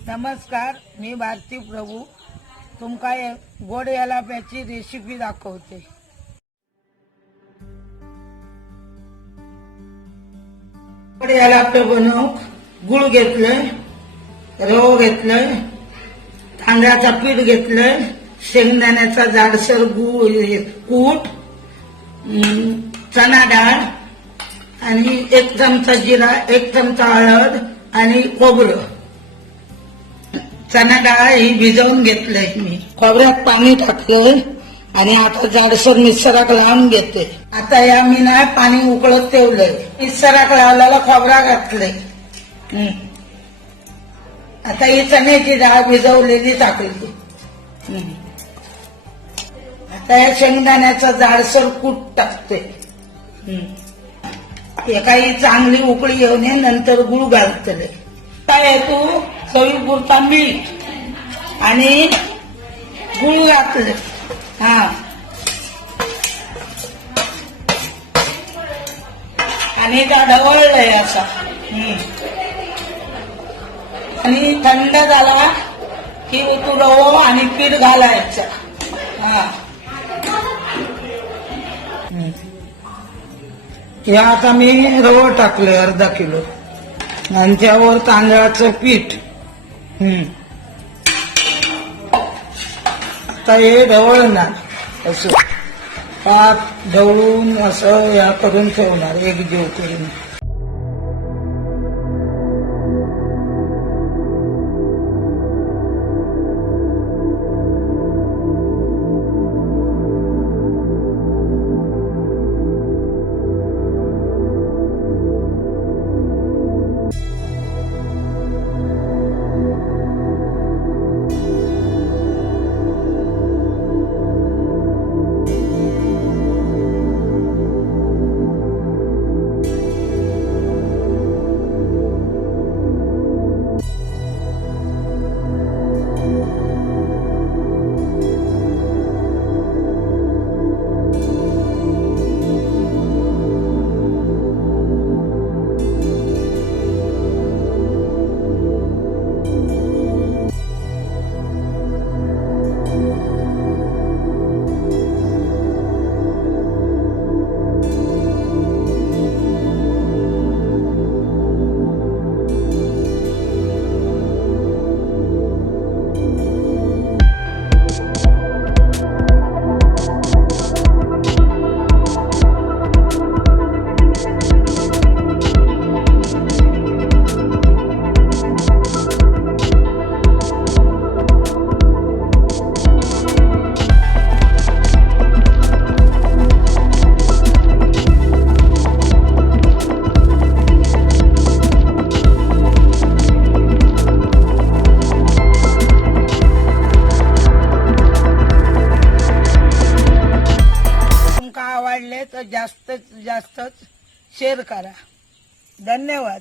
नमस्कार, मी भारती प्रभू तुमका गोड वलाप्याची रेसिपी दाखवते। गोड वलापे बनवूक गुळ घेतलंय, रवो घेतलंय, तांदळाचा पीठ घेतलंय, शेंगदाण्याचा जाडसर कूट, चना डाळ आणि 1 चमचा जिरा, 1 चमचा हळद आणि खोबरं। चना डाळ ही भिजवून घेतलंय मी, खोबऱ्यात पाणी टाकलंय आणि आता जाडसर मिक्सराक लावून घेते। आता या मी ना पाणी उकळत ठेवलंय, मिक्सराक लावलेला खोबरा घातलंय। आता ही चण्याची डाळ भिजवलेली टाकली। आता या शेंगदाण्याचा जाडसर कूट टाकते। एकाही चांगली उकळी येऊन नंतर गुळ घालतले। काय तू चवीपुरता मीठ आणि गुळ घातले। आणि त्या ढवळलंय असा आणि थंड झाला की तू रवो आणि पीठ घालायचं। या आता मी रवो टाकले अर्धा किलो आणि त्यावर तांदळाचं पीठ। आता हे ढवळणार असं पाक ढवळून असं या करून ठेवणार एकजीव करून। आवडले तर जास्तीत जास्त शेअर करा। धन्यवाद।